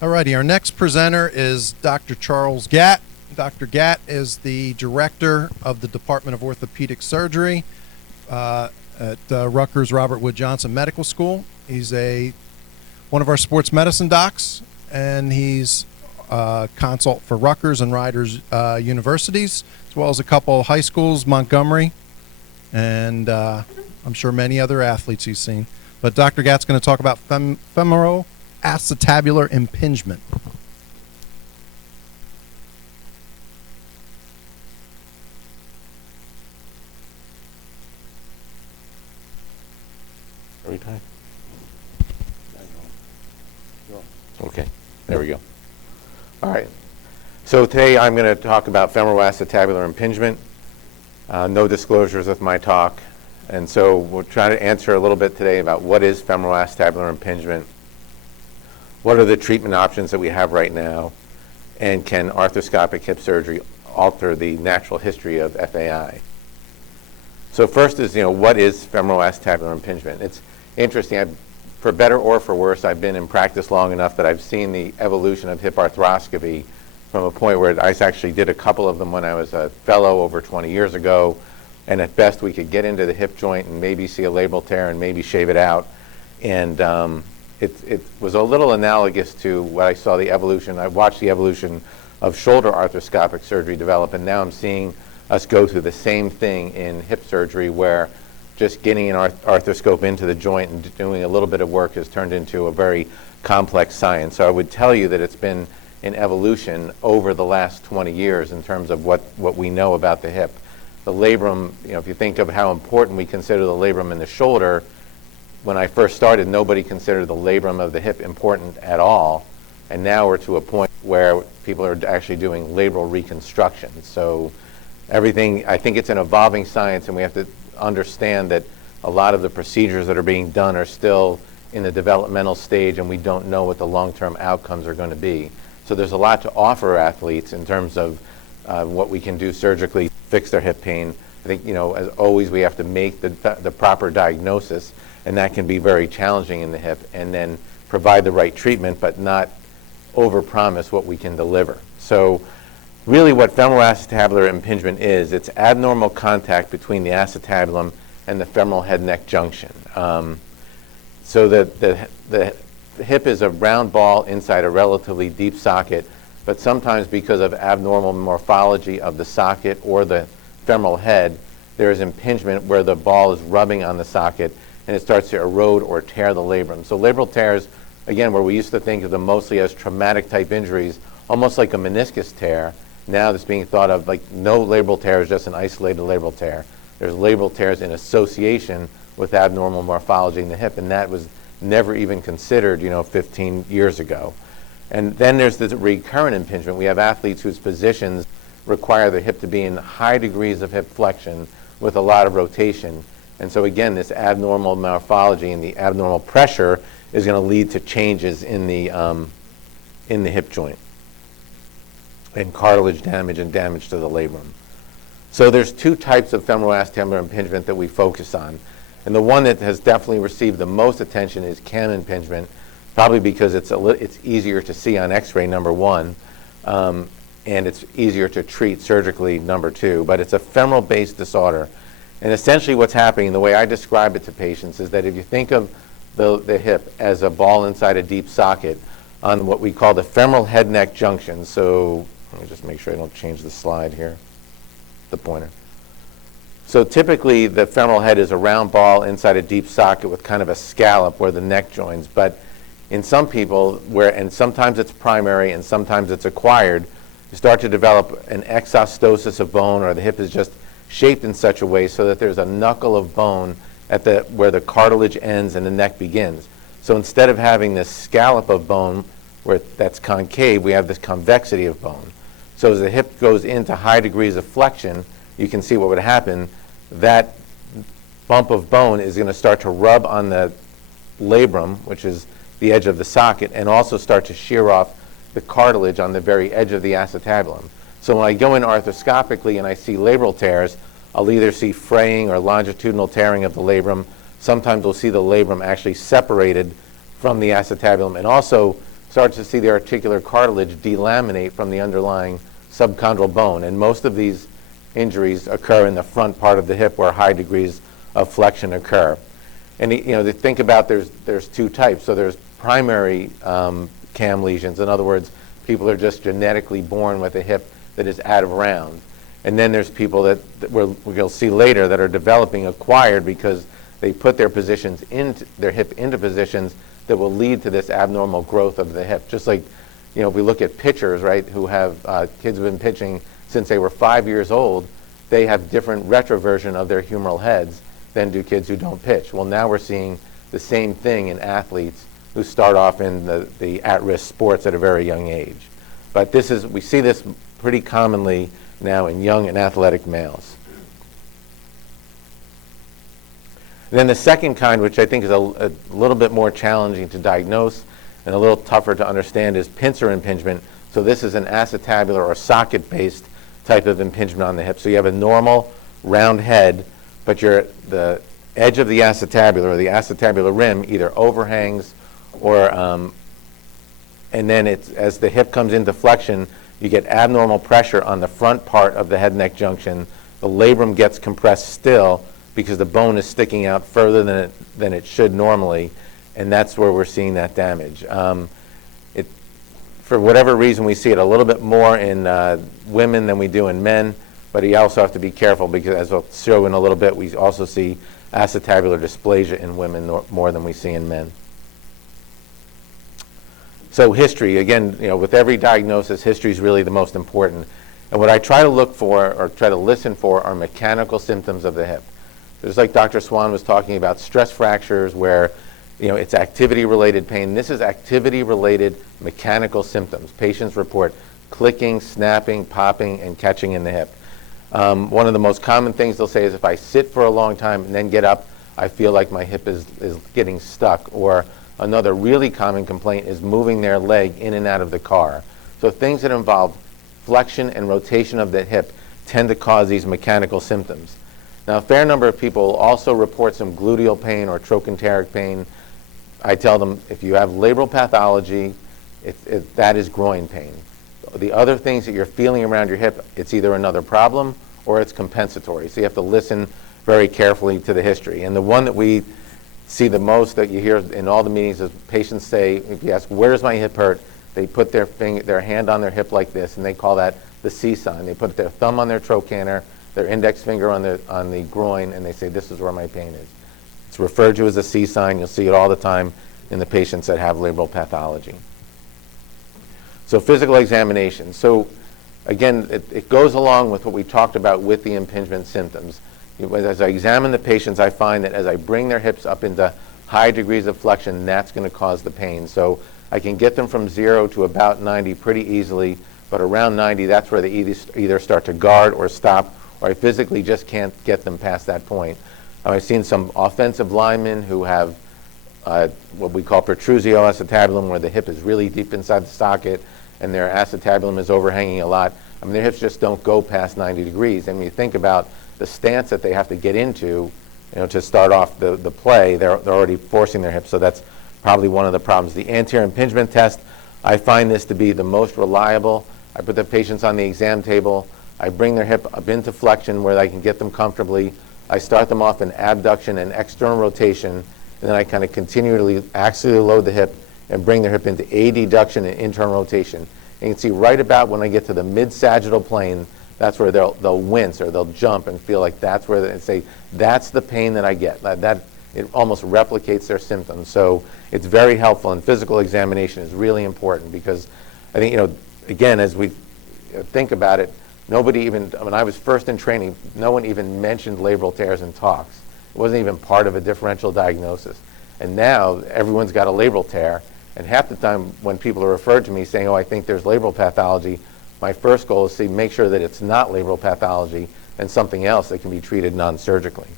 Alrighty, our next presenter is Dr. Charles Gatt. Dr. Gatt is the director of the Department of Orthopedic Surgery at Rutgers Robert Wood Johnson Medical School. He's one of our sports medicine docs, and he's a consult for Rutgers and Rutgers universities, as well as a couple high schools, Montgomery, and I'm sure many other athletes he's seen. But Dr. Gatt's going to talk about femoral acetabular impingement. Every time. Okay, there we go. All right. So today I'm going to talk about femoral acetabular impingement. No disclosures with my talk. And so we'll try to answer a little bit today about what is femoral acetabular impingement, what are the treatment options that we have right now, and can arthroscopic hip surgery alter the natural history of FAI? So first is, what is femoral acetabular impingement? It's interesting. For better or for worse, I've been in practice long enough that I've seen the evolution of hip arthroscopy from a point where I actually did a couple of them when I was a fellow over 20 years ago, and at best we could get into the hip joint and maybe see a labral tear and maybe shave it out. And it was a little analogous to what I saw the evolution. I watched the evolution of shoulder arthroscopic surgery develop, and now I'm seeing us go through the same thing in hip surgery, where just getting an arthroscope into the joint and doing a little bit of work has turned into a very complex science. So I would tell you that it's been an evolution over the last 20 years in terms of what we know about the hip. The labrum, if you think of how important we consider the labrum in the shoulder, when I first started, nobody considered the labrum of the hip important at all. And now we're to a point where people are actually doing labral reconstruction. So everything, I think it's an evolving science, and we have to understand that a lot of the procedures that are being done are still in the developmental stage, and we don't know what the long-term outcomes are going to be. So there's a lot to offer athletes in terms of what we can do surgically to fix their hip pain. I think, as always, we have to make the proper diagnosis, and that can be very challenging in the hip, and then provide the right treatment, but not overpromise what we can deliver. So really what femoral acetabular impingement is, it's abnormal contact between the acetabulum and the femoral head-neck junction. So the hip is a round ball inside a relatively deep socket, but sometimes because of abnormal morphology of the socket or the femoral head, there is impingement where the ball is rubbing on the socket, and it starts to erode or tear the labrum. So labral tears, again, where we used to think of them mostly as traumatic type injuries, almost like a meniscus tear, now that's being thought of like no labral tear is just an isolated labral tear. There's labral tears in association with abnormal morphology in the hip, and that was never even considered, 15 years ago. And then there's the recurrent impingement. We have athletes whose positions require the hip to be in high degrees of hip flexion with a lot of rotation. And so again, this abnormal morphology and the abnormal pressure is going to lead to changes in the hip joint and cartilage damage and damage to the labrum. So there's two types of femoral acetabular impingement that we focus on. And the one that has definitely received the most attention is Cam impingement, probably because it's easier to see on x-ray, number one, and it's easier to treat surgically, number two. But it's a femoral-based disorder. And essentially what's happening, the way I describe it to patients, is that if you think of the hip as a ball inside a deep socket on what we call the femoral head-neck junction. So let me just make sure I don't change the slide here, the pointer. So typically the femoral head is a round ball inside a deep socket with kind of a scallop where the neck joins. But in some people, and sometimes it's primary and sometimes it's acquired, you start to develop an exostosis of bone, or the hip is just shaped in such a way so that there's a knuckle of bone at where the cartilage ends and the neck begins. So instead of having this scallop of bone that's concave, we have this convexity of bone. So as the hip goes into high degrees of flexion, you can see what would happen. That bump of bone is going to start to rub on the labrum, which is the edge of the socket, and also start to shear off the cartilage on the very edge of the acetabulum. So when I go in arthroscopically and I see labral tears, I'll either see fraying or longitudinal tearing of the labrum. Sometimes we'll see the labrum actually separated from the acetabulum. And also, starts to see the articular cartilage delaminate from the underlying subchondral bone. And most of these injuries occur in the front part of the hip where high degrees of flexion occur. And to think about, there's two types. So there's primary cam lesions. In other words, people are just genetically born with a hip that is out of round. And then there's people that we'll see later that are developing acquired because they put their hip into positions that will lead to this abnormal growth of the hip. Just like, if we look at pitchers, right, who have kids who've been pitching since they were 5 years old, they have different retroversion of their humeral heads than do kids who don't pitch. Well, now we're seeing the same thing in athletes who start off in the at-risk sports at a very young age. But we see this pretty commonly now in young and athletic males. And then the second kind, which I think is a little bit more challenging to diagnose and a little tougher to understand, is pincer impingement. So this is an acetabular or socket-based type of impingement on the hip. So you have a normal round head, but the edge of the acetabular or the acetabular rim either overhangs or, and then as the hip comes into flexion, you get abnormal pressure on the front part of the head-neck junction. The labrum gets compressed still because the bone is sticking out further than it should normally, and that's where we're seeing that damage. For whatever reason, we see it a little bit more in women than we do in men, but you also have to be careful because, as I'll show in a little bit, we also see acetabular dysplasia in women more than we see in men. So history, again, with every diagnosis, history is really the most important. And what I try to look for or try to listen for are mechanical symptoms of the hip. Just like Dr. Swan was talking about stress fractures where it's activity-related pain. This is activity-related mechanical symptoms. Patients report clicking, snapping, popping, and catching in the hip. One of the most common things they'll say is if I sit for a long time and then get up, I feel like my hip is getting stuck. Or another really common complaint is moving their leg in and out of the car. So things that involve flexion and rotation of the hip tend to cause these mechanical symptoms. Now, a fair number of people also report some gluteal pain or trochanteric pain. I tell them if you have labral pathology, that is groin pain. The other things that you're feeling around your hip, it's either another problem or it's compensatory. So you have to listen very carefully to the history. And the one that we see the most that you hear in all the meetings is patients say, if you ask, where does my hip hurt? They put their hand on their hip like this, and they call that the C sign. They put their thumb on their trochanter, their index finger on the groin, and they say, this is where my pain is. It's referred to as a C sign. You'll see it all the time in the patients that have labral pathology. So physical examination. So again, it goes along with what we talked about with the impingement symptoms. As I examine the patients, I find that as I bring their hips up into high degrees of flexion, that's going to cause the pain. So I can get them from 0 to about 90 pretty easily, but around 90, that's where they either start to guard or stop, or I physically just can't get them past that point. I've seen some offensive linemen who have what we call protrusio acetabulum, where the hip is really deep inside the socket and their acetabulum is overhanging a lot. I mean, their hips just don't go past 90 degrees. And when you think about the stance that they have to get into, to start off the play, they're already forcing their hips. So that's probably one of the problems. The anterior impingement test, I find this to be the most reliable. I put the patients on the exam table. I bring their hip up into flexion where I can get them comfortably. I start them off in abduction and external rotation, and then I kind of continually axially load the hip and bring their hip into adduction and internal rotation. And you can see right about when I get to the mid-sagittal plane, that's where they'll wince or they'll jump and feel like that's where they say, that's the pain that I get. That it almost replicates their symptoms. So it's very helpful, and physical examination is really important because I think, again, as we think about it, nobody even, when I was first in training, no one even mentioned labral tears in talks. It wasn't even part of a differential diagnosis. And now everyone's got a labral tear, and half the time when people are referred to me saying, oh, I think there's labral pathology, my first goal is to make sure that it's not labral pathology and something else that can be treated non-surgically.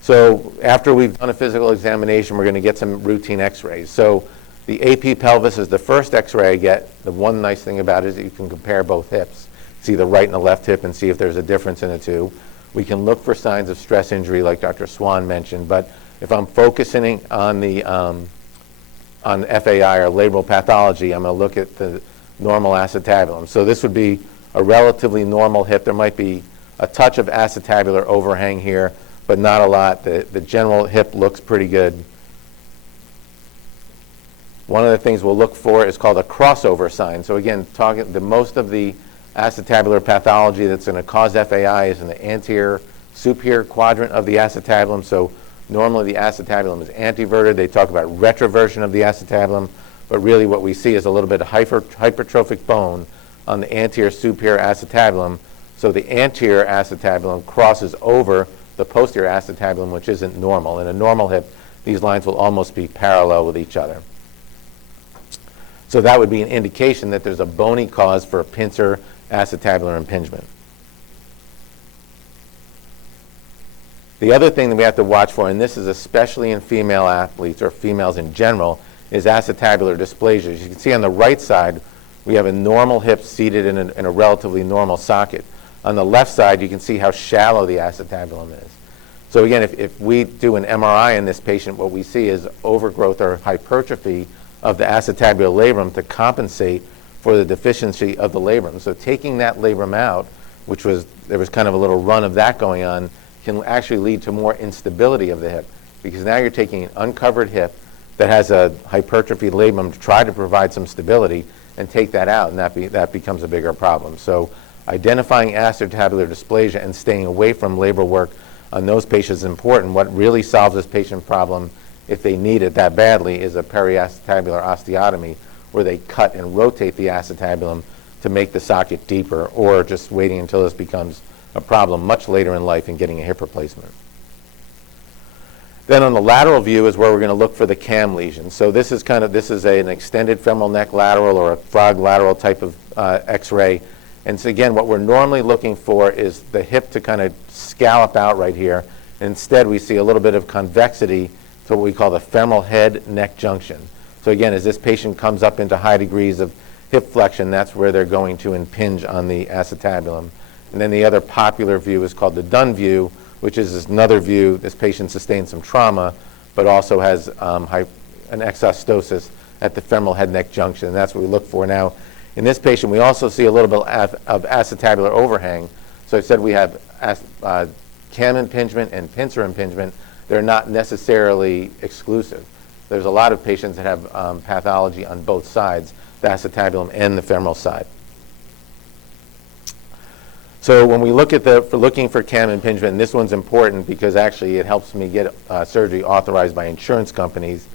So after we've done a physical examination, we're going to get some routine x-rays. So the AP pelvis is the first x-ray I get. The one nice thing about it is that you can compare both hips, see the right and the left hip and see if there's a difference in the two. We can look for signs of stress injury like Dr. Swan mentioned, but if I'm focusing on the on FAI or labral pathology, I'm going to look at the normal acetabulum. So this would be a relatively normal hip. There might be a touch of acetabular overhang here, but not a lot. The general hip looks pretty good. One of the things we'll look for is called a crossover sign. So again, most of the acetabular pathology that's going to cause FAI is in the anterior superior quadrant of the acetabulum. So normally the acetabulum is anteverted. They talk about retroversion of the acetabulum, but really what we see is a little bit of hypertrophic bone on the anterior superior acetabulum. So the anterior acetabulum crosses over the posterior acetabulum, which isn't normal. In a normal hip, these lines will almost be parallel with each other. So that would be an indication that there's a bony cause for a pincer acetabular impingement. The other thing that we have to watch for, and this is especially in female athletes or females in general, is acetabular dysplasia. As you can see on the right side, we have a normal hip seated in a relatively normal socket. On the left side, you can see how shallow the acetabulum is. So again, if we do an MRI in this patient, what we see is overgrowth or hypertrophy of the acetabular labrum to compensate for the deficiency of the labrum. So taking that labrum out, there was kind of a little run of that going on, can actually lead to more instability of the hip, because now you're taking an uncovered hip that has a hypertrophied labrum to try to provide some stability and take that out, and that becomes a bigger problem. So identifying acetabular dysplasia and staying away from labral work on those patients is important. What really solves this patient problem, if they need it that badly, is a periacetabular osteotomy, where they cut and rotate the acetabulum to make the socket deeper, or just waiting until this becomes a problem much later in life and getting a hip replacement. Then on the lateral view is where we're going to look for the Cam lesion. So this is an extended femoral neck lateral or a frog lateral type of X-ray. And so again, what we're normally looking for is the hip to kind of scallop out right here. Instead, we see a little bit of convexity to what we call the femoral head-neck junction. So again, as this patient comes up into high degrees of hip flexion, that's where they're going to impinge on the acetabulum. And then the other popular view is called the Dunn view, which is another view. This patient sustained some trauma, but also has an exostosis at the femoral head-neck junction, and that's what we look for. Now, in this patient, we also see a little bit of acetabular overhang. So I said we have Cam impingement and pincer impingement. They're not necessarily exclusive. There's a lot of patients that have pathology on both sides, the acetabulum and the femoral side. So when we look at looking for Cam impingement, and this one's important because actually it helps me get surgery authorized by insurance companies.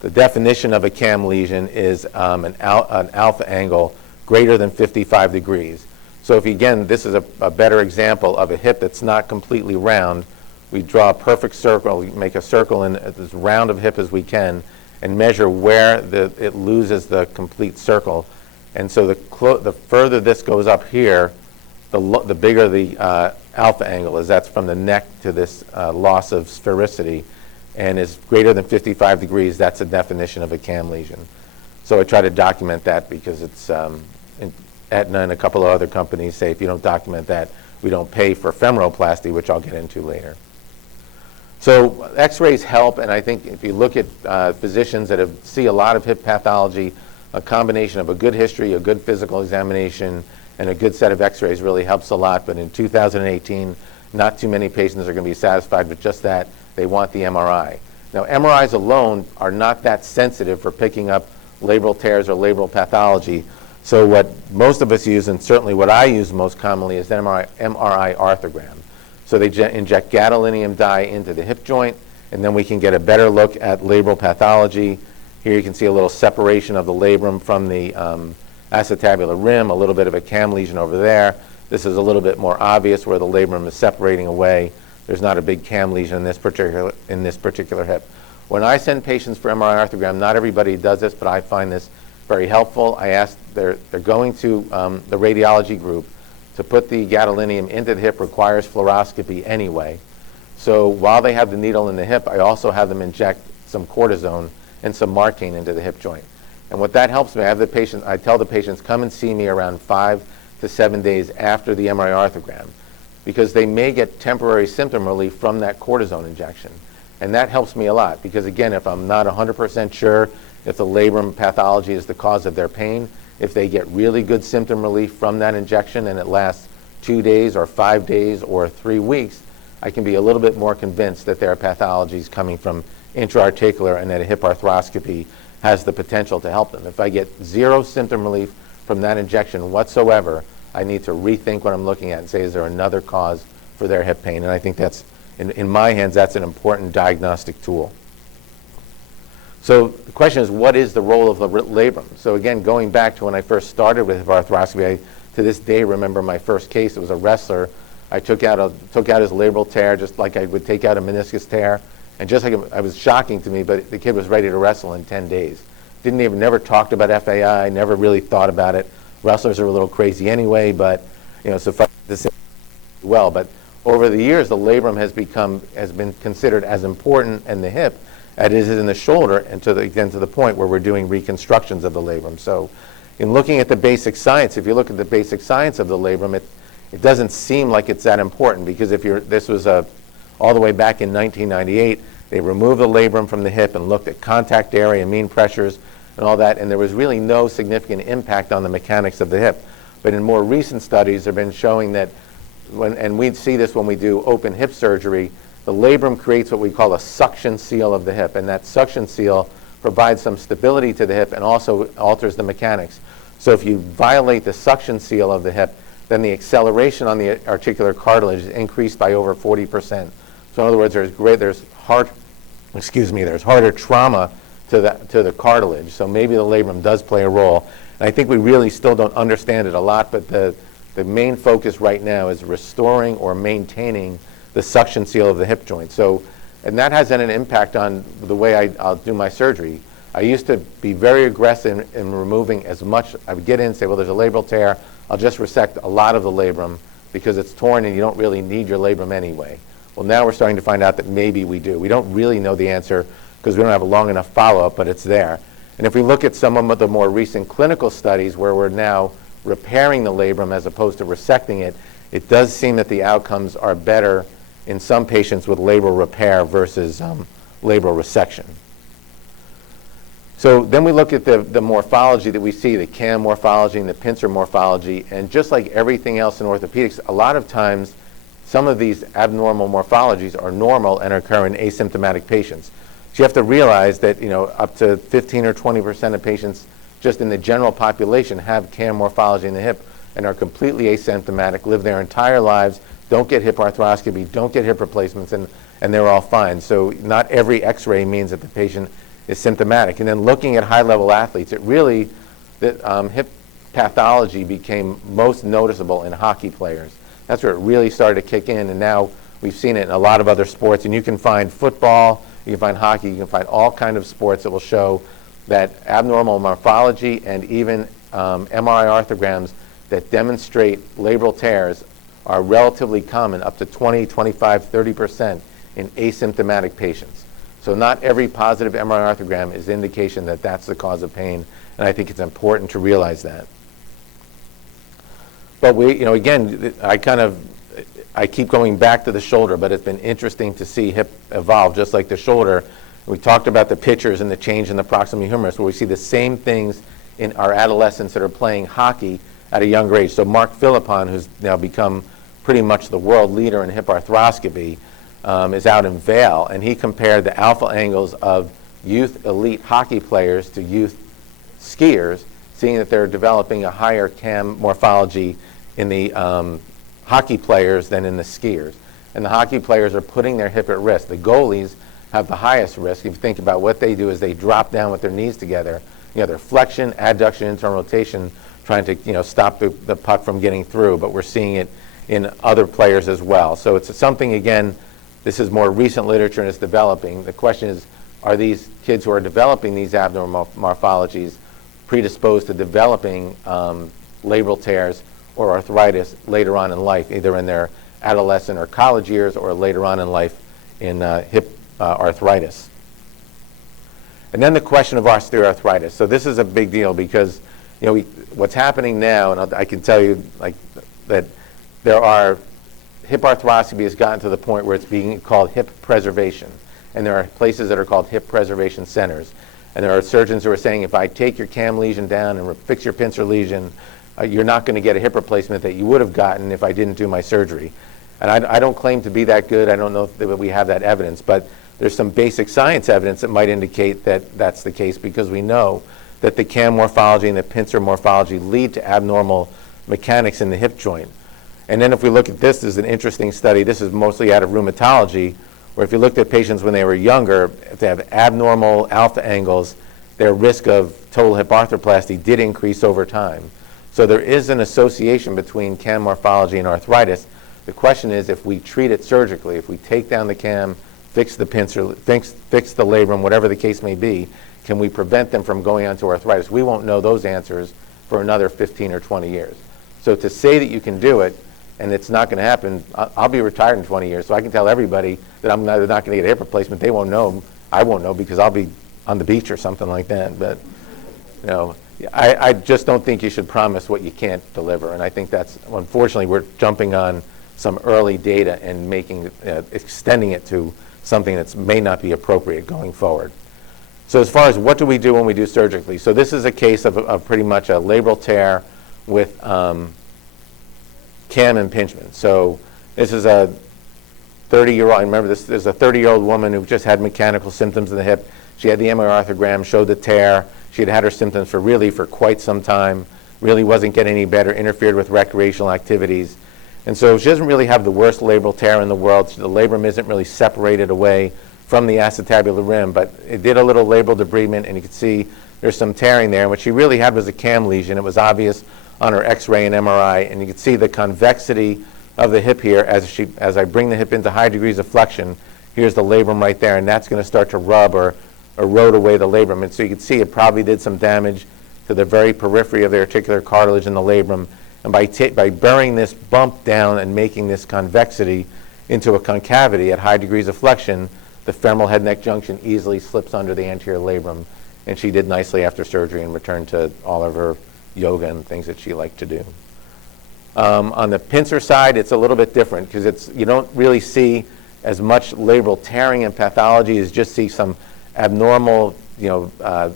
The definition of a Cam lesion is an alpha angle greater than 55 degrees. So this is a better example of a hip that's not completely round. We draw a perfect circle, we make a circle in as round of hip as we can, and measure where it loses the complete circle. And so the further this goes up here, the bigger the alpha angle is. That's from the neck to this loss of sphericity, and is greater than 55 degrees. That's a definition of a Cam lesion. So I try to document that because it's Aetna and a couple of other companies say if you don't document that, we don't pay for femoroplasty, which I'll get into later. So X-rays help, and I think if you look at physicians that see a lot of hip pathology, a combination of a good history, a good physical examination, and a good set of X-rays really helps a lot. But in 2018, not too many patients are going to be satisfied with just that. They want the MRI. Now, MRIs alone are not that sensitive for picking up labral tears or labral pathology. So what most of us use, and certainly what I use most commonly, is MRI arthrogram. So they inject gadolinium dye into the hip joint, and then we can get a better look at labral pathology. Here you can see a little separation of the labrum from the acetabular rim, a little bit of a Cam lesion over there. This is a little bit more obvious where the labrum is separating away. There's not a big Cam lesion in this particular hip. When I send patients for MRI arthrogram, not everybody does this, but I find this very helpful. I ask, they're going to the radiology group to put the gadolinium into the hip, requires fluoroscopy anyway. So while they have the needle in the hip, I also have them inject some cortisone and some Martine into the hip joint. And what that helps me, I tell the patients, come and see me around 5 to 7 days after the MRI arthrogram, because they may get temporary symptom relief from that cortisone injection. And that helps me a lot, because again, if I'm not 100% sure if the labrum pathology is the cause of their pain. If they get really good symptom relief from that injection and it lasts 2 days or 5 days or 3 weeks, I can be a little bit more convinced that their pathology is coming from intra-articular and that a hip arthroscopy has the potential to help them. If I get zero symptom relief from that injection whatsoever, I need to rethink what I'm looking at and say, is there another cause for their hip pain? And I think that's, in my hands, that's an important diagnostic tool. So the question is, what is the role of the labrum? So again, going back to when I first started with hip arthroscopy, I, to this day, remember my first case. It was a wrestler. I took out his labral tear just like I would take out a meniscus tear. And just like it was shocking to me, but the kid was ready to wrestle in 10 days. Never talked about FAI, never really thought about it. Wrestlers are a little crazy anyway, but suffice to say, well. But over the years, the labrum has been considered as important in the hip as it is in the shoulder, and to the point where we're doing reconstructions of the labrum. So, in looking at the basic science, if you look at the basic science of the labrum, it doesn't seem like it's that important, because this was all the way back in 1998, they removed the labrum from the hip and looked at contact area and mean pressures and all that, and there was really no significant impact on the mechanics of the hip. But in more recent studies, they've been showing that, and we see this when we do open hip surgery, the labrum creates what we call a suction seal of the hip, and that suction seal provides some stability to the hip and also alters the mechanics. So if you violate the suction seal of the hip, then the acceleration on the articular cartilage is increased by over 40%. So in other words, there's harder trauma to the cartilage. So maybe the labrum does play a role. And I think we really still don't understand it a lot, but the main focus right now is restoring or maintaining the suction seal of the hip joint. So, and that has an impact on the way I'll do my surgery. I used to be very aggressive in removing as much. I would get in and say, well, there's a labral tear. I'll just resect a lot of the labrum because it's torn and you don't really need your labrum anyway. Well, now we're starting to find out that maybe we do. We don't really know the answer because we don't have a long enough follow-up, but it's there. And if we look at some of the more recent clinical studies where we're now repairing the labrum as opposed to resecting it, it does seem that the outcomes are better in some patients with labral repair versus labral resection. So then we look at the morphology that we see, the Cam morphology and the pincer morphology, and just like everything else in orthopedics, a lot of times some of these abnormal morphologies are normal and occur in asymptomatic patients. So you have to realize that up to 15 or 20% of patients just in the general population have Cam morphology in the hip and are completely asymptomatic, live their entire lives, don't get hip arthroscopy, don't get hip replacements, and they're all fine. So not every x-ray means that the patient is symptomatic. And then looking at high-level athletes, hip pathology became most noticeable in hockey players. That's where it really started to kick in, and now we've seen it in a lot of other sports. And you can find football, you can find hockey, you can find all kinds of sports that will show that abnormal morphology and even MRI arthrograms that demonstrate labral tears are relatively common, up to 20, 25, 30% in asymptomatic patients. So not every positive MRI arthrogram is indication that that's the cause of pain, and I think it's important to realize that. But again, I keep going back to the shoulder, but it's been interesting to see hip evolve just like the shoulder. We talked about the pictures and the change in the proximal humerus, where we see the same things in our adolescents that are playing hockey at a younger age. So Mark Philippon, who's now become pretty much the world leader in hip arthroscopy, is out in Vail, and he compared the alpha angles of youth elite hockey players to youth skiers, seeing that they're developing a higher Cam morphology in the hockey players than in the skiers. And the hockey players are putting their hip at risk. The goalies have the highest risk. If you think about what they do is they drop down with their knees together, their flexion, adduction, internal rotation, trying to stop the puck from getting through, but we're seeing it in other players as well. So it's something, again, this is more recent literature and it's developing. The question is, are these kids who are developing these abnormal morphologies predisposed to developing labral tears or arthritis later on in life, either in their adolescent or college years or later on in life in hip arthritis? And then the question of osteoarthritis. So this is a big deal because what's happening now, and I can tell you that there are, hip arthroscopy has gotten to the point where it's being called hip preservation. And there are places that are called hip preservation centers. And there are surgeons who are saying, if I take your cam lesion down and fix your pincer lesion, you're not going to get a hip replacement that you would have gotten if I didn't do my surgery. And I don't claim to be that good. I don't know if we have that evidence, but there's some basic science evidence that might indicate that that's the case, because we know that the cam morphology and the pincer morphology lead to abnormal mechanics in the hip joint. And then if we look at this is an interesting study. This is mostly out of rheumatology, where if you looked at patients when they were younger, if they have abnormal alpha angles, their risk of total hip arthroplasty did increase over time. So there is an association between cam morphology and arthritis. The question is, if we treat it surgically, if we take down the cam, fix the pincer, fix the labrum, whatever the case may be, can we prevent them from going on to arthritis? We won't know those answers for another 15 or 20 years. So to say that you can do it and it's not going to happen, I'll be retired in 20 years, so I can tell everybody that I'm not going to get a hip replacement. They won't know. I won't know because I'll be on the beach or something like that. But you know, I just don't think you should promise what you can't deliver. And I think that's, unfortunately, we're jumping on some early data and making extending it to something that may not be appropriate going forward. So as far as what do we do when we do surgically? So this is a case of pretty much a labral tear with cam impingement. So this is a 30-year-old, I remember this is a 30-year-old woman who just had mechanical symptoms in the hip. She had the Mri Arthrogram, showed the tear. She had had her symptoms for quite some time, really wasn't getting any better, interfered with recreational activities. And so she doesn't really have the worst labral tear in the world. The labrum isn't really separated away from the acetabular rim, but it did a little labral debridement, and you can see there's some tearing there. And what she really had was a cam lesion. It was obvious on her X-ray and MRI, and you can see the convexity of the hip here as I bring the hip into high degrees of flexion. Here's the labrum right there, and that's going to start to rub or erode away the labrum. And so you can see it probably did some damage to the very periphery of the articular cartilage in the labrum. And by burying this bump down and making this convexity into a concavity at high degrees of flexion, the femoral head-neck junction easily slips under the anterior labrum. And she did nicely after surgery and returned to all of her yoga and things that she liked to do. On the pincer side, it's a little bit different because you don't really see as much labral tearing and pathology as just see some abnormal, kind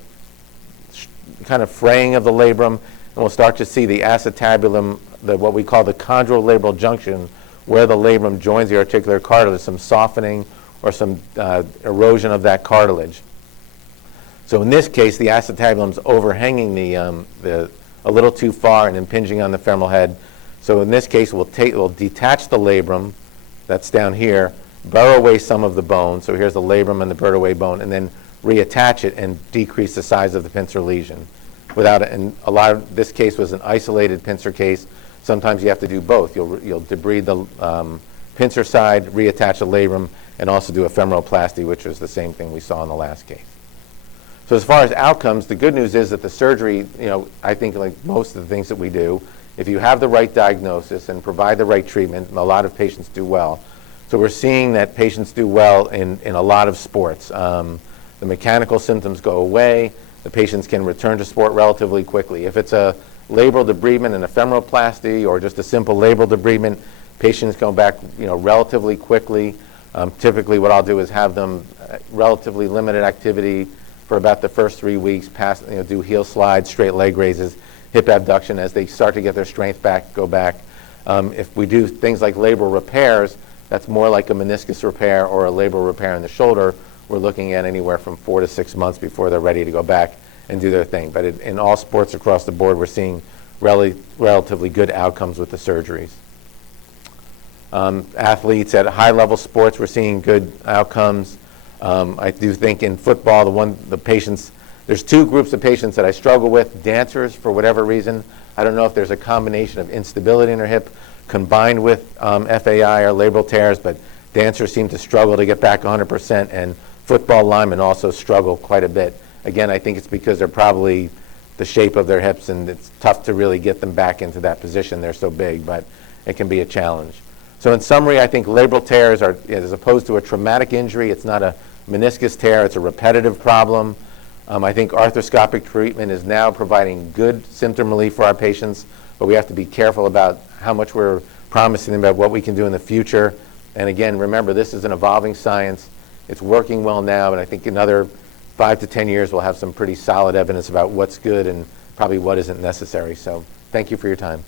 of fraying of the labrum, and we'll start to see the acetabulum, what we call the chondrolabral junction, where the labrum joins the articular cartilage, some softening or some erosion of that cartilage. So in this case, the acetabulum is overhanging a little too far and impinging on the femoral head. So in this case, we'll detach the labrum, that's down here, burrow away some of the bone. So here's the labrum and the burrow away bone, and then reattach it and decrease the size of the pincer lesion. And a lot of this case was an isolated pincer case. Sometimes you have to do both. You'll debride the pincer side, reattach the labrum, and also do a femoralplasty, which was the same thing we saw in the last case. So as far as outcomes, the good news is that the surgery, I think like most of the things that we do, if you have the right diagnosis and provide the right treatment, a lot of patients do well. So we're seeing that patients do well in a lot of sports. The mechanical symptoms go away. The patients can return to sport relatively quickly. If it's a labral debridement and a femoralplasty or just a simple labral debridement, patients come back relatively quickly. Typically what I'll do is have them relatively limited activity for about the first 3 weeks, do heel slides, straight leg raises, hip abduction. As they start to get their strength back, go back. If we do things like labral repairs, that's more like a meniscus repair or a labral repair in the shoulder. We're looking at anywhere from 4 to 6 months before they're ready to go back and do their thing. But in all sports across the board, we're seeing relatively good outcomes with the surgeries. Athletes at high-level sports, we're seeing good outcomes. I do think in football, the patients, there's two groups of patients that I struggle with. Dancers, for whatever reason. I don't know if there's a combination of instability in their hip combined with FAI or labral tears, but dancers seem to struggle to get back 100%, and football linemen also struggle quite a bit. Again, I think it's because they're probably the shape of their hips, and it's tough to really get them back into that position. They're so big, but it can be a challenge. So in summary, I think labral tears are, as opposed to a traumatic injury, it's not a meniscus tear, it's a repetitive problem. I think arthroscopic treatment is now providing good symptom relief for our patients, but we have to be careful about how much we're promising them about what we can do in the future. And again, remember, this is an evolving science. It's working well now, and I think another 5 to 10 years, we'll have some pretty solid evidence about what's good and probably what isn't necessary. So thank you for your time.